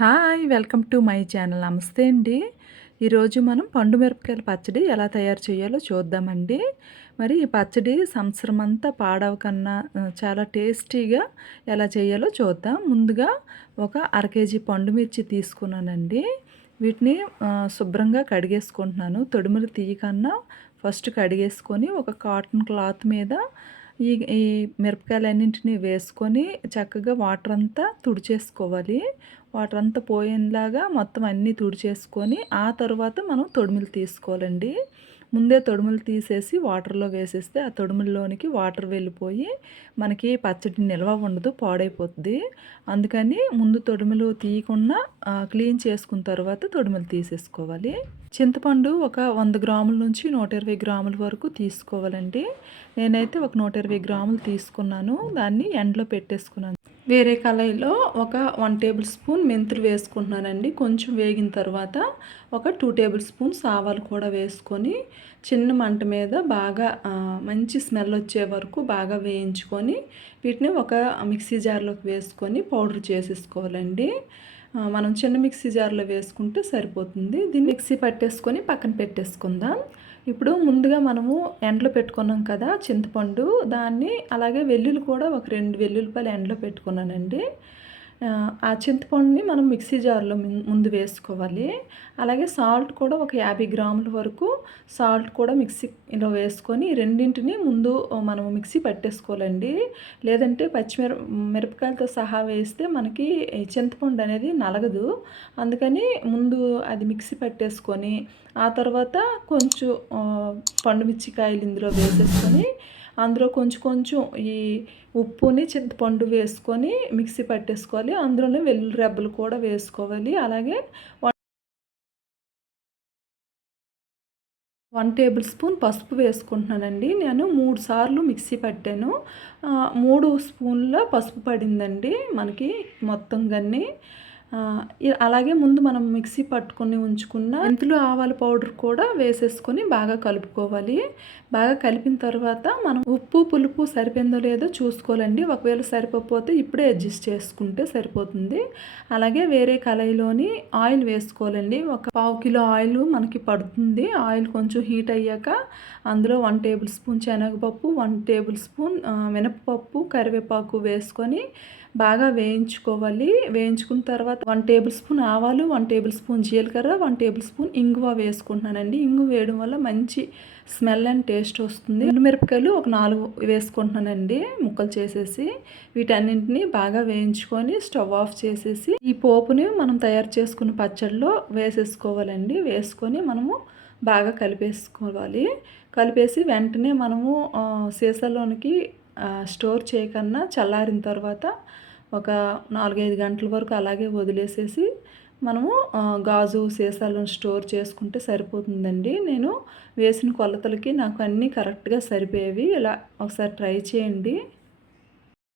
Hi welcome to my channel. నమస్తే అండి. ఈరోజు మనం పండు మిరపకాయల పచ్చడి ఎలా తయారు చేయాలో చూద్దామండి. మరి ఈ పచ్చడి సంవత్సరం అంతా పాడవకన్నా చాలా టేస్టీగా ఎలా చేయాలో చూద్దాం. ముందుగా ఒక అర కేజీ పండు మిర్చి తీసుకున్నానండి. వీటిని శుభ్రంగా కడిగేసుకుంటున్నాను. తొడుములు తీయకన్నా ఫస్ట్ కడిగేసుకొని ఒక కాటన్ క్లాత్ మీద ఈ ఈ మిరపకాయలన్నింటినీ వేసుకొని చక్కగా వాటర్ అంతా తుడిచేసుకోవాలి. వాటర్ అంతా పోయేలాగా మొత్తం అన్నీ తుడిచేసుకొని ఆ తర్వాత మనం తొడిమిలు తీసుకోవాలండి. ముందే తొడుములు తీసేసి వాటర్లో వేసేస్తే ఆ తొడుముల్లోనికి వాటర్ వెళ్ళిపోయి మనకి పచ్చడి నిల్వ ఉండదు పాడైపోతుంది అందుకని ముందు తొడుములు తీయకుండా క్లీన్ చేసుకున్న తర్వాత తొడుములు తీసేసుకోవాలి. చింతపండు ఒక వంద గ్రాముల నుంచి నూట ఇరవై గ్రాముల వరకు తీసుకోవాలండి. నేనైతే ఒక నూట ఇరవై గ్రాములు తీసుకున్నాను. దాన్ని ఎండలో పెట్టేసుకున్నాను. వేరే కళాయిలో ఒక వన్ టేబుల్ స్పూన్ మెంతులు వేసుకుంటున్నానండి. కొంచెం వేగిన తర్వాత ఒక టూ టేబుల్ స్పూన్స్ ఆవాలు కూడా వేసుకొని చిన్న మంట మీద బాగా మంచి స్మెల్ వచ్చే వరకు బాగా వేయించుకొని వీటిని ఒక మిక్సీ జార్లోకి వేసుకొని పౌడర్ చేసేసుకోవాలండి. మనం చిన్న మిక్సీ జార్లో వేసుకుంటే సరిపోతుంది. దీన్ని మిక్సీ పట్టేసుకొని పక్కన పెట్టేసుకుందాం. ఇప్పుడు ముందుగా మనము ఎండలో పెట్టుకున్నాం కదా చింతపండు దాన్ని అలాగే వెల్లుల్లి కూడా ఒక రెండు వెల్లుల్లిపాయలు ఎండలో పెట్టుకున్నానండి. ఆ చింతపండుని మనం మిక్సీ జార్లో ముందు వేసుకోవాలి. అలాగే సాల్ట్ కూడా ఒక యాభై గ్రాముల వరకు సాల్ట్ కూడా మిక్సీలో వేసుకొని రెండింటిని ముందు మనం మిక్సీ పట్టేసుకోవాలండి. లేదంటే పచ్చిమిర మిరపకాయలతో సహా వేస్తే మనకి చింతపండు అనేది నలగదు. అందుకని ముందు అది మిక్సీ పట్టేసుకొని ఆ తర్వాత కొంచెం పండు మిర్చికాయలు ఇందులో వేసేసుకొని అందులో కొంచెం కొంచెం ఈ ఉప్పుని చింతపండు వేసుకొని మిక్సీ పట్టేసుకోవాలి. అందులోనే వెల్లుల్లి రెబ్బలు కూడా వేసుకోవాలి. అలాగే వన్ టేబుల్ స్పూన్ పసుపు వేసుకుంటున్నానండి. నేను మూడు సార్లు మిక్సీ పట్టాను. మూడు స్పూన్ల పసుపు పడిందండి మనకి మొత్తం గన్ని. అలాగే ముందు మనం మిక్సీ పట్టుకొని ఉంచుకున్న మెంతులు ఆవాల పౌడర్ కూడా వేసేసుకొని బాగా కలుపుకోవాలి. బాగా కలిపిన తర్వాత మనం ఉప్పు పులుపు సరిపోయిందో లేదో చూసుకోవాలండి. ఒకవేళ సరిపోతే ఇప్పుడే అడ్జస్ట్ చేసుకుంటే సరిపోతుంది. అలాగే వేరే కళాయిలోని ఆయిల్ వేసుకోవాలండి. ఒక పావు కిలో ఆయిల్ మనకి పడుతుంది. ఆయిల్ కొంచెం హీట్ అయ్యాక అందులో వన్ టేబుల్ స్పూన్ శనగపప్పు వన్ టేబుల్ స్పూన్ మినపప్పు కరివేపాకు వేసుకొని బాగా వేయించుకోవాలి. వేయించుకున్న తర్వాత వన్ టేబుల్ స్పూన్ ఆవాలు వన్ టేబుల్ స్పూన్ జీలకర్ర వన్ టేబుల్ స్పూన్ ఇంగువ వేసుకుంటున్నానండి. ఇంగు వేయడం వల్ల మంచి స్మెల్ అండ్ టేస్ట్ వస్తుంది. మిరపకాయలు ఒక నాలుగు వేసుకుంటున్నానండి ముక్కలు చేసేసి. వీటన్నింటినీ బాగా వేయించుకొని స్టవ్ ఆఫ్ చేసేసి ఈ పోపుని మనం తయారు చేసుకున్న పచ్చడిలో వేసేసుకోవాలండి. వేసుకొని మనము బాగా కలిపేసుకోవాలి. కలిపేసి వెంటనే మనము సీసాలోనికి స్టోర్ చేయకన్నా చల్లారిన తర్వాత ఒక నాలుగైదు గంటల వరకు అలాగే వదిలేసేసి మనము గాజు సీసాలను స్టోర్ చేసుకుంటే సరిపోతుందండి. నేను వేసిన కొలతలకి నాకు అన్నీ కరెక్ట్గా సరిపోయేవి. ఇలా ఒకసారి ట్రై చేయండి.